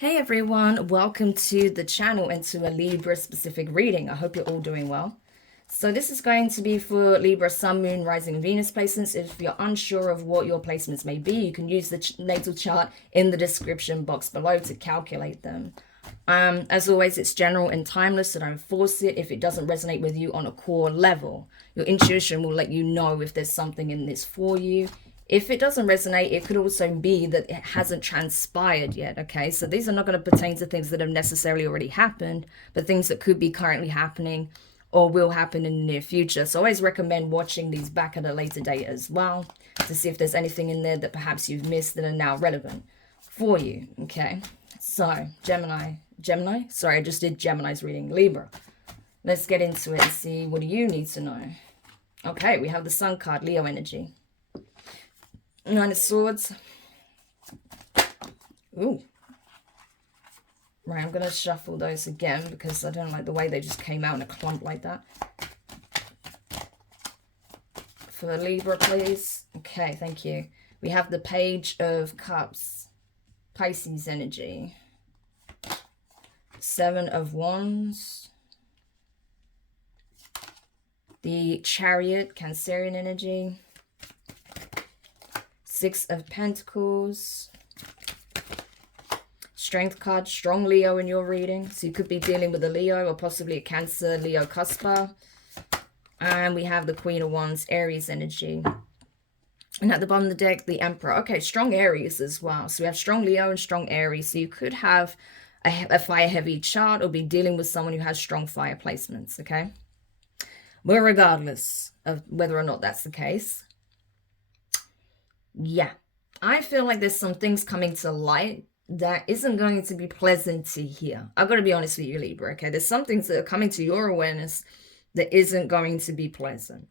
Hey everyone, welcome to the channel and to a Libra specific reading. I hope you're all doing well. So this is going to be for Libra, Sun, Moon, Rising, Venus placements. If you're unsure of what your placements may be, you can use the natal chart in the description box below to calculate them. As always, it's general and timeless, so don't force it if it doesn't resonate with you on a core level. Your intuition will let you know if there's something in this for you. If it doesn't resonate, it could also be that it hasn't transpired yet, okay? So these are not going to pertain to things that have necessarily already happened, but things that could be currently happening or will happen in the near future. So I always recommend watching these back at a later date as well to see if there's anything in there that perhaps you've missed that are now relevant for you, okay? So, Gemini, sorry, I just did Gemini's reading, Libra. Let's get into it and see what do you need to know. Okay, we have the Sun card, Leo energy. Nine of Swords. Ooh. Right, I'm going to shuffle those again because I don't like the way they just came out in a clump like that. For the Libra, please. Okay, thank you. We have the Page of Cups. Pisces energy. Seven of Wands. The Chariot, Cancerian energy. Six of Pentacles. Strength card, strong Leo in your reading. So you could be dealing with a Leo or possibly a Cancer, Leo cusper. And we have the Queen of Wands, Aries energy. And at the bottom of the deck, the Emperor. Okay, strong Aries as well. So we have strong Leo and strong Aries. So you could have a fire-heavy chart or be dealing with someone who has strong fire placements, okay? Well, regardless of whether or not that's the case, yeah, I feel like there's some things coming to light that isn't going to be pleasant to hear. I've got to be honest with you, Libra, okay? There's some things that are coming to your awareness that isn't going to be pleasant,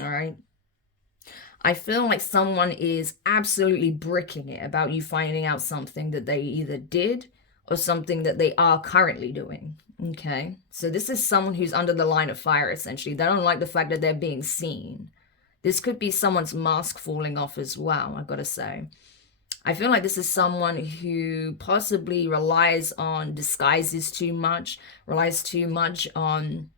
all right? I feel like someone is absolutely bricking it about you finding out something that they either did or something that they are currently doing, okay? So this is someone who's under the line of fire, essentially. They don't like the fact that they're being seen. This could be someone's mask falling off as well, I've got to say. I feel like this is someone who possibly relies on disguises too much, relies too much on,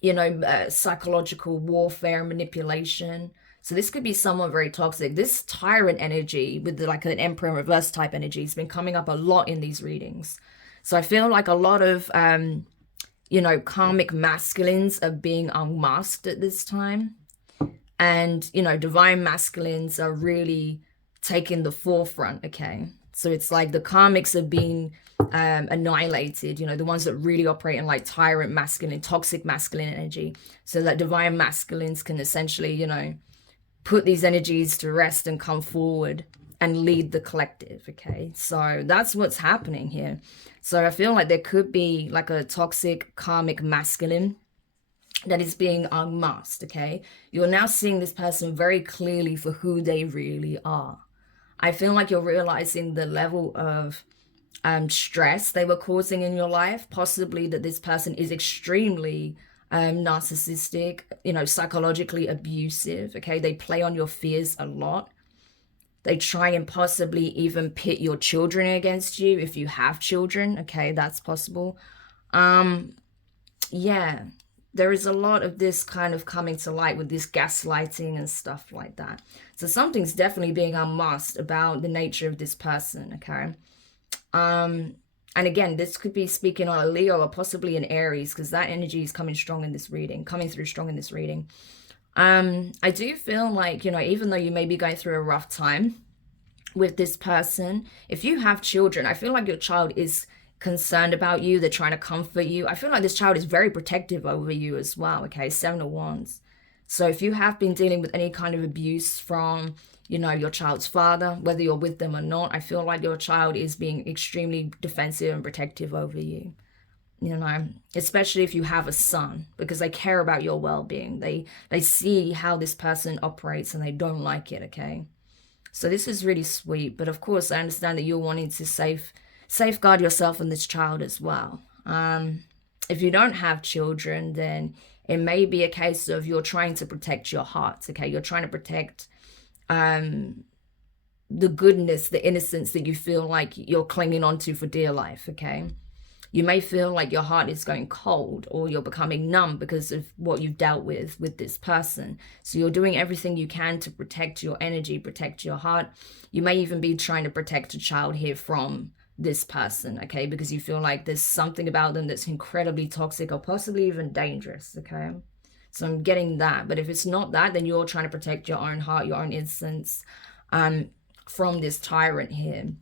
you know, psychological warfare, manipulation. So this could be someone very toxic. This tyrant energy with like an Emperor in reverse type energy has been coming up a lot in these readings. So I feel like a lot of, you know, karmic masculines are being unmasked at this time. And, you know, divine masculines are really taking the forefront, okay? So it's like the karmics are being annihilated, you know, the ones that really operate in like tyrant masculine, toxic masculine energy. So that divine masculines can essentially, you know, put these energies to rest and come forward and lead the collective, okay? So that's what's happening here. So I feel like there could be like a toxic karmic masculine that is being unmasked, okay? You're now seeing this person very clearly for who they really are. I feel like you're realizing the level of stress they were causing in your life, possibly that this person is extremely narcissistic, you know, psychologically abusive, okay? They play on your fears a lot. They try and possibly even pit your children against you if you have children, okay? That's possible. Yeah. There is a lot of this kind of coming to light with this gaslighting and stuff like that. So something's definitely being unmasked about the nature of this person, okay? And again, this could be speaking on a Leo or possibly an Aries because that energy is coming strong in this reading, coming through strong in this reading. I do feel like, you know, even though you may be going through a rough time with this person, if you have children, I feel like your child is concerned about you. They're trying to comfort you. I feel like this child is very protective over you as well, okay? Seven of Wands. So if you have been dealing with any kind of abuse from, you know, your child's father, whether you're with them or not, I feel like your child is being extremely defensive and protective over you, you know, especially if you have a son, because they care about your well-being. They see how this person operates and they don't like it, okay? So this is really sweet. But of course, I understand that you're wanting to safeguard yourself and this child as well. If you don't have children, then it may be a case of you're trying to protect your heart, okay? You're trying to protect the goodness, the innocence that you feel like you're clinging on to for dear life, okay? You may feel like your heart is going cold, or you're becoming numb because of what you've dealt with this person. So you're doing everything you can to protect your energy, protect your heart. You may even be trying to protect a child here from this person, okay? Because you feel like there's something about them that's incredibly toxic or possibly even dangerous, okay? So I'm getting that. But if it's not that, then you're trying to protect your own heart, your own innocence from this tyrant here.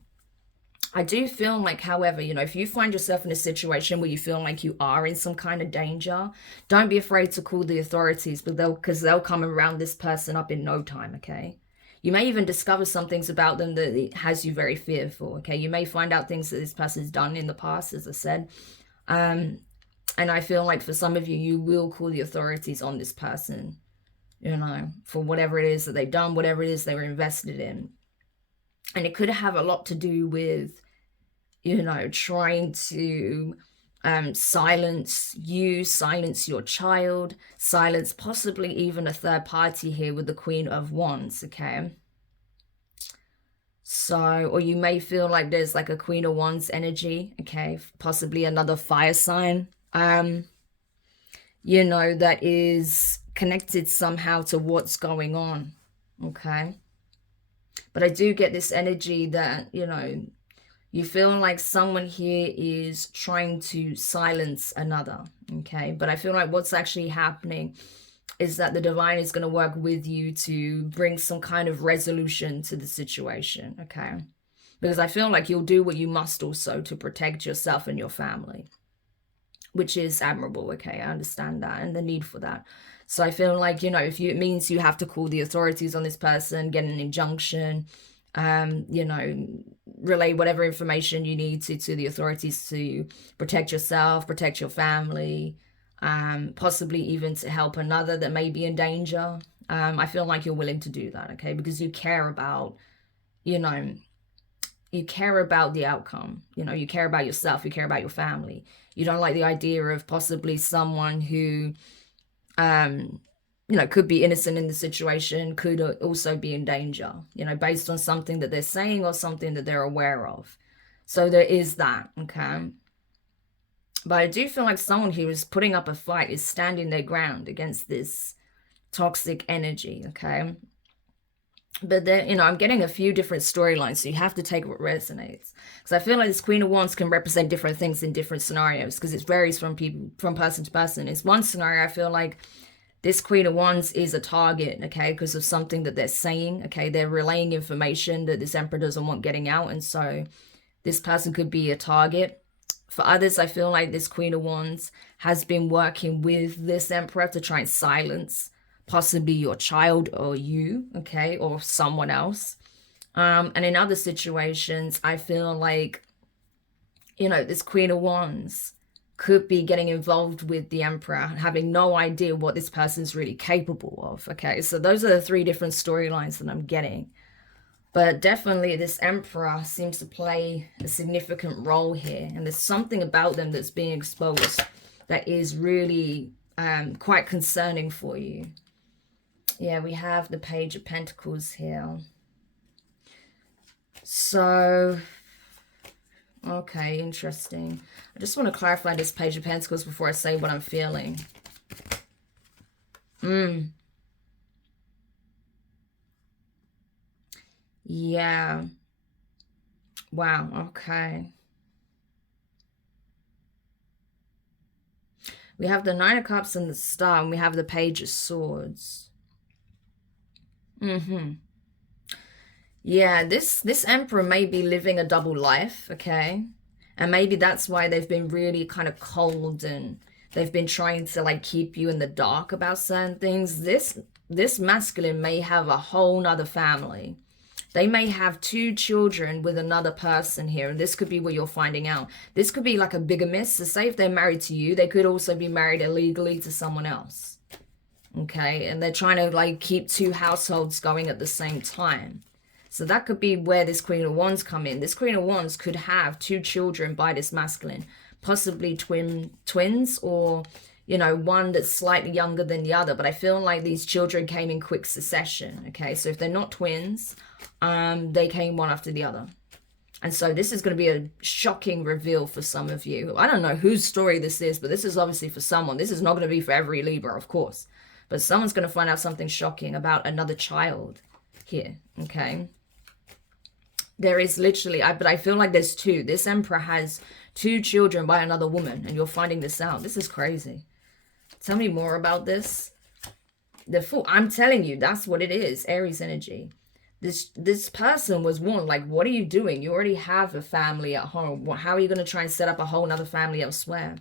I do feel like, however, you know, if you find yourself in a situation where you feel like you are in some kind of danger, don't be afraid to call the authorities, because they'll come around this person up in no time, okay? You may even discover some things about them that it has you very fearful, okay? You may find out things that this person's done in the past, as I said. And I feel like for some of you, you will call the authorities on this person, you know, for whatever it is that they've done, whatever it is they were invested in. And it could have a lot to do with, you know, trying to silence you, silence your child, silence possibly even a third party here with the Queen of Wands, okay? So, or you may feel like there's like a Queen of Wands energy, okay? Possibly another fire sign, you know, that is connected somehow to what's going on, okay? But I do get this energy that, you know, you feel like someone here is trying to silence another, okay? But I feel like what's actually happening is that the divine is going to work with you to bring some kind of resolution to the situation, okay? Because I feel like you'll do what you must also to protect yourself and your family, which is admirable, okay? I understand that and the need for that. So I feel like, you know, if it means you have to call the authorities on this person, get an injunction, you know, relay whatever information you need to the authorities to protect yourself, protect your family, possibly even to help another that may be in danger. I feel like you're willing to do that, okay? Because you care about, you know, you care about the outcome. You know, you care about yourself, you care about your family. You don't like the idea of possibly someone who, you know, could be innocent in the situation, could also be in danger, you know, based on something that they're saying or something that they're aware of. So there is that, okay? But I do feel like someone who is putting up a fight is standing their ground against this toxic energy, okay? But then, you know, I'm getting a few different storylines, so you have to take what resonates. Because I feel like this Queen of Wands can represent different things in different scenarios, because it varies from person to person. It's one scenario, I feel like this Queen of Wands is a target, okay, because of something that they're saying, okay? They're relaying information that this Emperor doesn't want getting out, and so this person could be a target. For others, I feel like this Queen of Wands has been working with this Emperor to try and silence possibly your child or you, okay, or someone else. And in other situations, I feel like, you know, this Queen of Wands could be getting involved with the Emperor, having no idea what this person's really capable of, okay? So those are the three different storylines that I'm getting. But definitely this Emperor seems to play a significant role here. And there's something about them that's being exposed that is really quite concerning for you. Yeah, we have the Page of Pentacles here. So, okay, interesting. I just want to clarify this Page of Pentacles before I say what I'm feeling. Yeah. Wow, okay. We have the Nine of Cups and the Star, and we have the Page of Swords. Yeah, this Emperor may be living a double life, okay? And maybe that's why they've been really kind of cold, and they've been trying to like keep you in the dark about certain things. This masculine may have a whole nother family. They may have 2 children with another person here, and this could be what you're finding out. This could be like a bigamist. So say if they're married to you, they could also be married illegally to someone else. Okay, and they're trying to like keep 2 households going at the same time. So that could be where this Queen of Wands come in. This Queen of Wands could have 2 children by this masculine, possibly twins, or, you know, one that's slightly younger than the other, but I feel like these children came in quick succession, okay? So if they're not twins, they came one after the other. And so this is going to be a shocking reveal for some of you. I don't know whose story this is, but this is obviously for someone. This is not going to be for every Libra, of course. But someone's going to find out something shocking about another child here, okay? There is literally, but I feel like there's two. This Emperor has 2 children by another woman, and you're finding this out. This is crazy. Tell me more about this. The Fool. I'm telling you, that's what it is. Aries energy. This person was warned, like, what are you doing? You already have a family at home. How are you going to try and set up a whole other family elsewhere?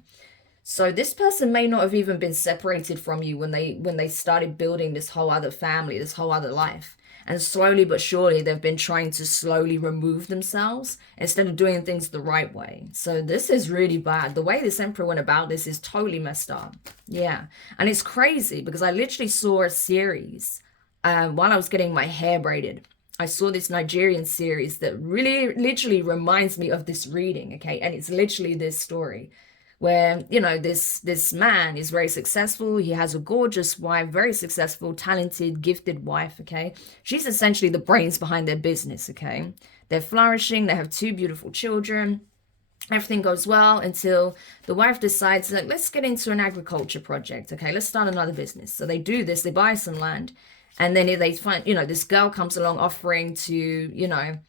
So this person may not have even been separated from you when they started building this whole other family, this whole other life. And slowly but surely, they've been trying to slowly remove themselves instead of doing things the right way. So this is really bad. The way this Emperor went about this is totally messed up. Yeah. And it's crazy because I literally saw a series while I was getting my hair braided. I saw this Nigerian series that really literally reminds me of this reading, okay? And it's literally this story where, you know, this man is very successful. He has a gorgeous wife, very successful, talented, gifted wife, okay? She's essentially the brains behind their business, okay? They're flourishing. They have 2 beautiful children. Everything goes well until the wife decides, like, let's get into an agriculture project, okay? Let's start another business. So they do this. They buy some land. And then they find, you know, this girl comes along offering to, you know,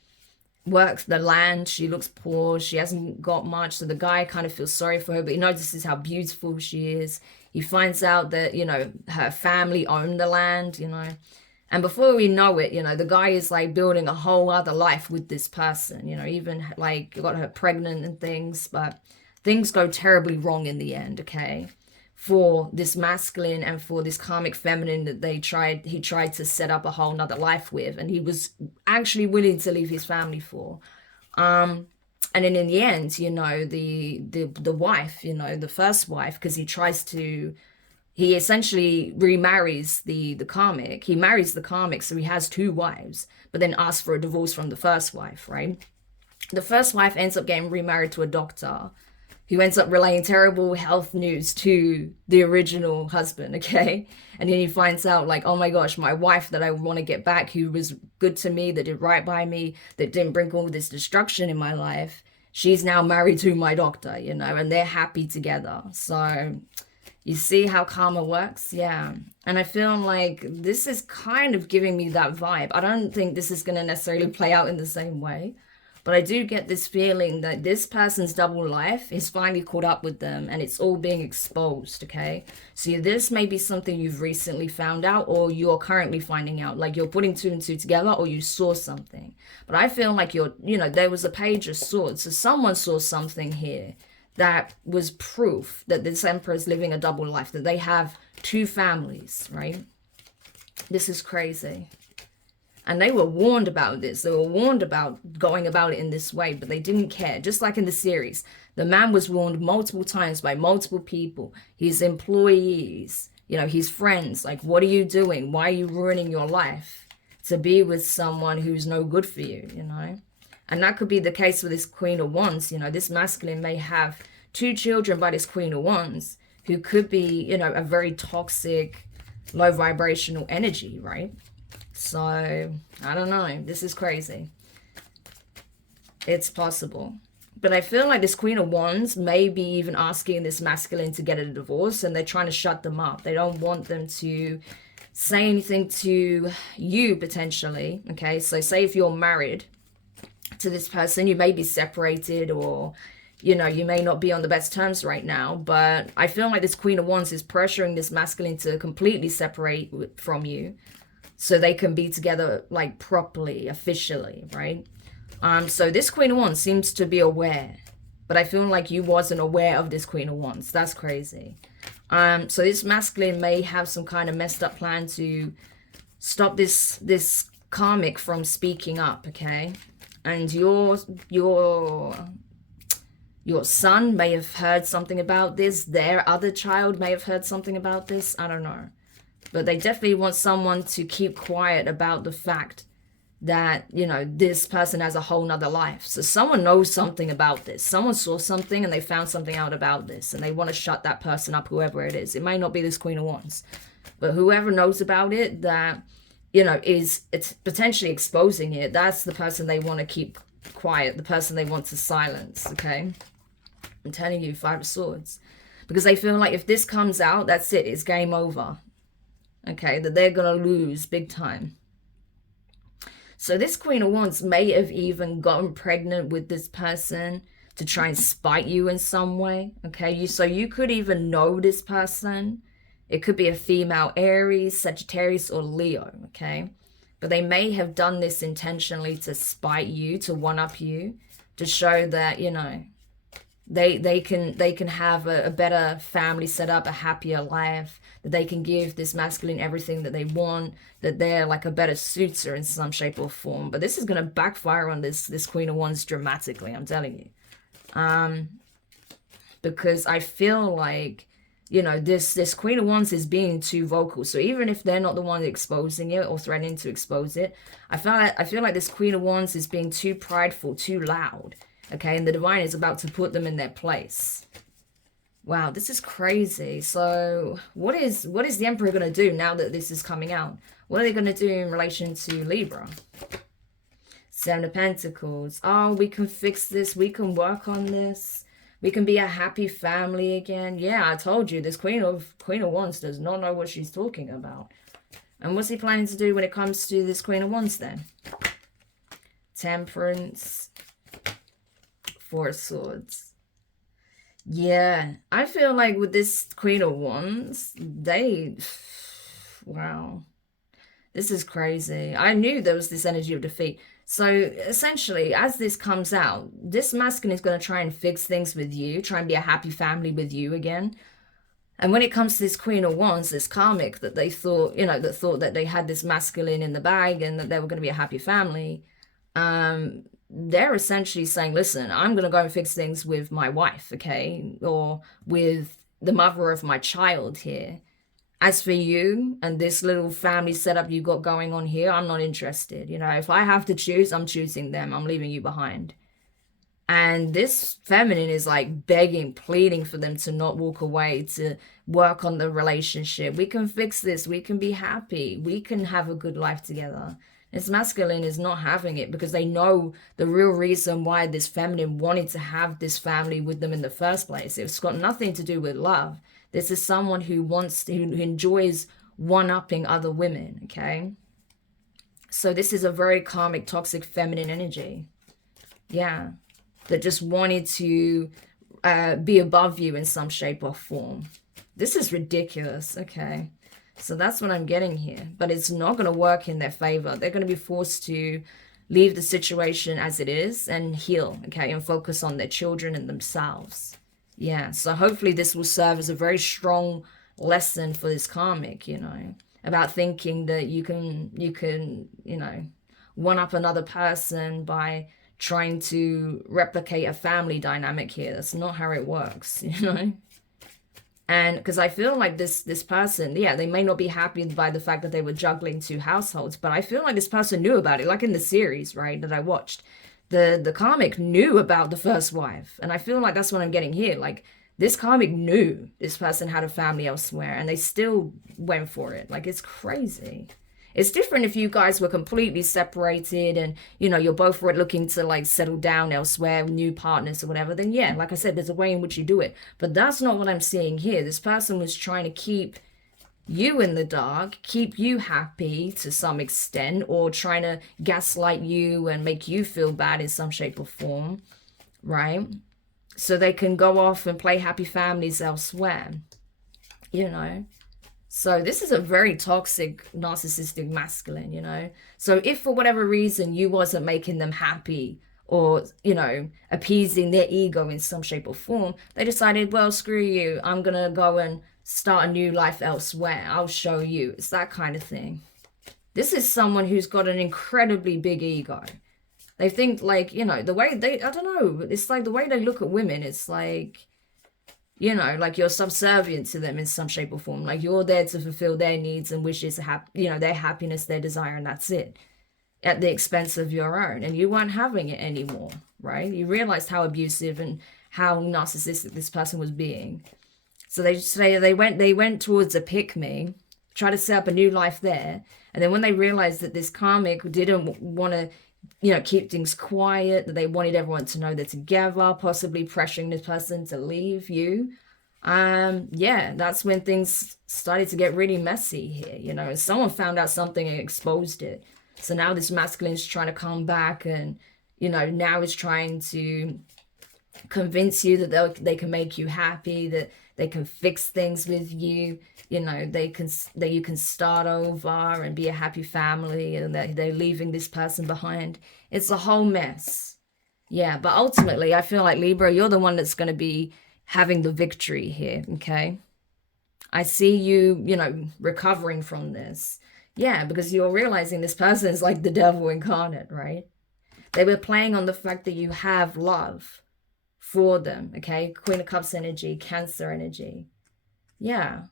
work the land. She looks poor. She hasn't got much. So the guy kind of feels sorry for her, but he notices how beautiful she is. He finds out that, you know, her family owned the land, you know. And before we know it, you know, the guy is like building a whole other life with this person, you know, even like got her pregnant and things, but things go terribly wrong in the end, okay? For this masculine and for this karmic feminine that he tried to set up a whole nother life with, and he was actually willing to leave his family for. And then in the end, you know, the wife, you know, the first wife, because he essentially remarries the karmic. He marries the karmic, so he has 2 wives, but then asks for a divorce from the first wife, right? The first wife ends up getting remarried to a doctor who ends up relaying terrible health news to the original husband, okay? And then he finds out, like, oh my gosh, my wife that I want to get back, who was good to me, that did right by me, that didn't bring all this destruction in my life, she's now married to my doctor, you know, and they're happy together. So you see how karma works? Yeah. And I feel like this is kind of giving me that vibe. I don't think this is going to necessarily play out in the same way. But I do get this feeling that this person's double life is finally caught up with them and it's all being exposed, okay? So this may be something you've recently found out or you're currently finding out. Like you're putting 2 and 2 together or you saw something. But I feel like there was a Page of Swords. So someone saw something here that was proof that this Emperor is living a double life, that they have 2 families, right? This is crazy. And they were warned about this. They were warned about going about it in this way, but they didn't care. Just like in the series, the man was warned multiple times by multiple people, his employees, you know, his friends. Like, what are you doing? Why are you ruining your life to be with someone who's no good for you, you know? And that could be the case with this Queen of Wands. You know, this masculine may have 2 children by this Queen of Wands who could be, you know, a very toxic, low vibrational energy, right? So, I don't know. This is crazy. It's possible. But I feel like this Queen of Wands may be even asking this masculine to get a divorce, and they're trying to shut them up. They don't want them to say anything to you, potentially. Okay, so say if you're married to this person, you may be separated, or, you know, you may not be on the best terms right now. But I feel like this Queen of Wands is pressuring this masculine to completely separate from you, so they can be together, like, properly, officially, right? So this Queen of Wands seems to be aware, but I feel like you wasn't aware of this Queen of Wands. That's crazy. So this masculine may have some kind of messed up plan to stop this karmic from speaking up, okay? And your son may have heard something about this. Their other child may have heard something about this. I don't know. But they definitely want someone to keep quiet about the fact that, you know, this person has a whole nother life. So someone knows something about this. Someone saw something and they found something out about this, and they want to shut that person up, whoever it is. It may not be this Queen of Wands, but whoever knows about it, that, you know, it's potentially exposing it, that's the person they want to keep quiet, the person they want to silence. Okay, I'm telling you, Five of Swords, because they feel like if this comes out, that's it, it's game over. Okay, that they're gonna lose big time. So this Queen of Wands may have even gotten pregnant with this person to try and spite you in some way. Okay, so you could even know this person. It could be a female, Aries, Sagittarius, or Leo. Okay, but they may have done this intentionally to spite you, to one-up you, to show that, you know, they can have a better family set up, a happier life, that they can give this masculine everything that they want, that they're like a better suitor in some shape or form. But this is going to backfire on this Queen of Wands dramatically, I'm telling you. Because I feel like, you know, this Queen of Wands is being too vocal. So even if they're not the one exposing it or threatening to expose it, I feel like this Queen of Wands is being too prideful, too loud. Okay, and the divine is about to put them in their place. Wow, this is crazy. So what is the Emperor going to do now that this is coming out? What are they going to do in relation to Libra? Seven of Pentacles. Oh, we can fix this. We can work on this. We can be a happy family again. Yeah, I told you, this Queen of Wands does not know what she's talking about. And what's he planning to do when it comes to this Queen of Wands then? Temperance. Four of Swords. Yeah, I feel like with this Queen of Wands, wow, this is crazy. I knew there was this energy of defeat. So essentially, as this comes out, this masculine is going to try and fix things with you, try and be a happy family with you again. And when it comes to this Queen of Wands, this karmic that they thought, you know, that thought that they had this masculine in the bag and that they were going to be a happy family, they're essentially saying, listen, I'm going to go and fix things with my wife, okay? Or with the mother of my child here. As for you and this little family setup you got going on here, I'm not interested. You know, if I have to choose, I'm choosing them. I'm leaving you behind. And this feminine is like begging, pleading for them to not walk away, to work on the relationship. We can fix this. We can be happy. We can have a good life together. This masculine is not having it because they know the real reason why this feminine wanted to have this family with them in the first place. It's got nothing to do with love. This is someone who enjoys one-upping other women, okay? So this is a very karmic, toxic, feminine energy. Yeah. That just wanted to be above you in some shape or form. This is ridiculous, okay? So that's what I'm getting here. But it's not going to work in their favor. They're going to be forced to leave the situation as it is and heal, okay, and focus on their children and themselves. Yeah, so hopefully this will serve as a very strong lesson for this karmic, you know, about thinking that you can, you know, one-up another person by trying to replicate a family dynamic here. That's not how it works, you know. And because I feel like this person, yeah, they may not be happy by the fact that they were juggling two households, but I feel like this person knew about it, like in the series, right, that I watched. The karmic knew about the first wife. And I feel like that's what I'm getting here. Like, this karmic knew this person had a family elsewhere, and they still went for it. Like, it's crazy. It's different if you guys were completely separated and, you know, you're both looking to, like, settle down elsewhere, new partners or whatever. Then, yeah, like I said, there's a way in which you do it. But that's not what I'm seeing here. This person was trying to keep you in the dark, keep you happy to some extent, or trying to gaslight you and make you feel bad in some shape or form, right? So they can go off and play happy families elsewhere, you know? So this is a very toxic, narcissistic masculine, you know? So if for whatever reason you wasn't making them happy or, you know, appeasing their ego in some shape or form, they decided, well, screw you. I'm going to go and start a new life elsewhere. I'll show you. It's that kind of thing. This is someone who's got an incredibly big ego. They think, like, you know, the way they, I don't know, it's like the way they look at women, it's like, you know, like you're subservient to them in some shape or form. Like you're there to fulfill their needs and wishes, you know, their happiness, their desire, and that's it. at the expense of your own, and you weren't having it anymore, right? You realized how abusive and how narcissistic this person was being. So they went towards a pick-me, try to set up a new life there, and then when they realized that this karmic didn't want to, you know, keep things quiet, that they wanted everyone to know they're together, possibly pressuring this person to leave you, yeah, that's when things started to get really messy here. You know, someone found out something and exposed it. So now this masculine is trying to come back, and, you know, now is trying to convince you that they can make you happy, that they can fix things with you, you know, that you can start over and be a happy family, and that they're leaving this person behind. It's a whole mess. Yeah, but ultimately I feel like, Libra, you're the one that's going to be having the victory here, okay? I see you, you know, recovering from this. Yeah, because you're realizing this person is like the devil incarnate, right? They were playing on the fact that you have love for them, okay? Queen of Cups energy, Cancer energy. Yeah.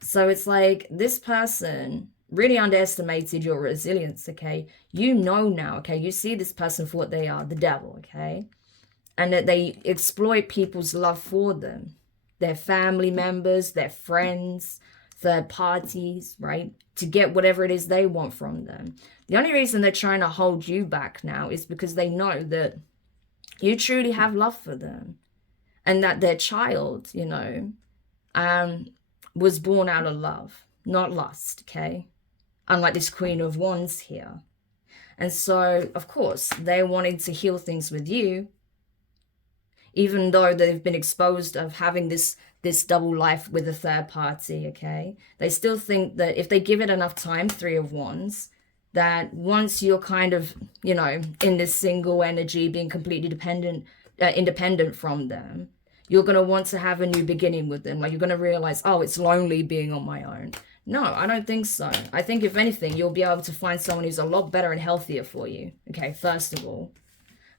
So it's like this person really underestimated your resilience, okay? You know now, okay? You see this person for what they are, the devil, okay? And that they exploit people's love for them, their family members, their friends, third parties, right? To get whatever it is they want from them. The only reason they're trying to hold you back now is because they know that you truly have love for them, and that their child, you know, was born out of love, not lust, okay? Unlike this Queen of Wands here. And so, of course, they wanted to heal things with you, even though they've been exposed of having this double life with a third party, okay? They still think that if they give it enough time, Three of Wands, that once you're kind of, you know, in this single energy, being completely independent from them, you're going to want to have a new beginning with them. Like, you're going to realize, oh, it's lonely being on my own. No, I don't think so. I think, if anything, you'll be able to find someone who's a lot better and healthier for you, okay, first of all.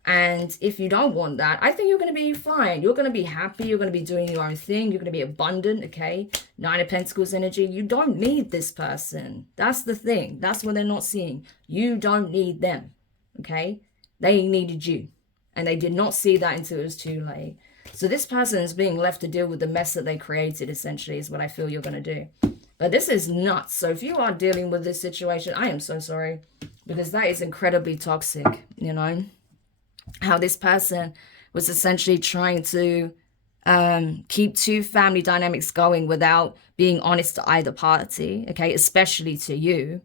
And if you don't want that, I think you're going to be fine. You're going to be happy. You're going to be doing your own thing. You're going to be abundant, okay? Nine of Pentacles energy. You don't need this person. That's the thing. That's what they're not seeing. You don't need them, okay? They needed you. And they did not see that until it was too late. So this person is being left to deal with the mess that they created, essentially, is what I feel you're going to do. But this is nuts. So if you are dealing with this situation, I am so sorry. Because that is incredibly toxic, you know? How this person was essentially trying to keep two family dynamics going without being honest to either party, okay, especially to you.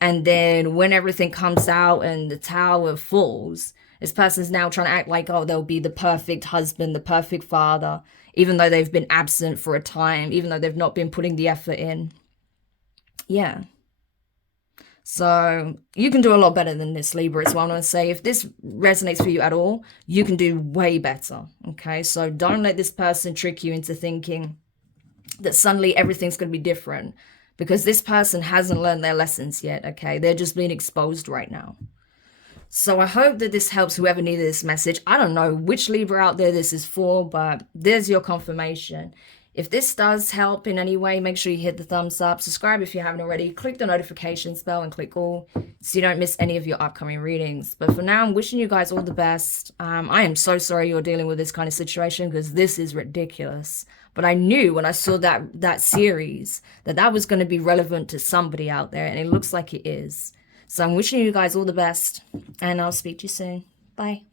And then when everything comes out and the tower falls, this person's now trying to act like, oh, they'll be the perfect husband, the perfect father, even though they've been absent for a time, even though they've not been putting the effort in. Yeah. So you can do a lot better than this, Libra, is what I'm going to say. If this resonates for you at all, you can do way better, okay? So don't let this person trick you into thinking that suddenly everything's going to be different, because this person hasn't learned their lessons yet, okay? They're just being exposed right now. So I hope that this helps whoever needed this message. I don't know which Libra out there this is for, but there's your confirmation. If this does help in any way, make sure you hit the thumbs up. Subscribe if you haven't already. Click the notifications bell and click all so you don't miss any of your upcoming readings. But for now, I'm wishing you guys all the best. I am so sorry you're dealing with this kind of situation, because this is ridiculous. But I knew when I saw that series that was going to be relevant to somebody out there, and it looks like it is. So I'm wishing you guys all the best, and I'll speak to you soon. Bye.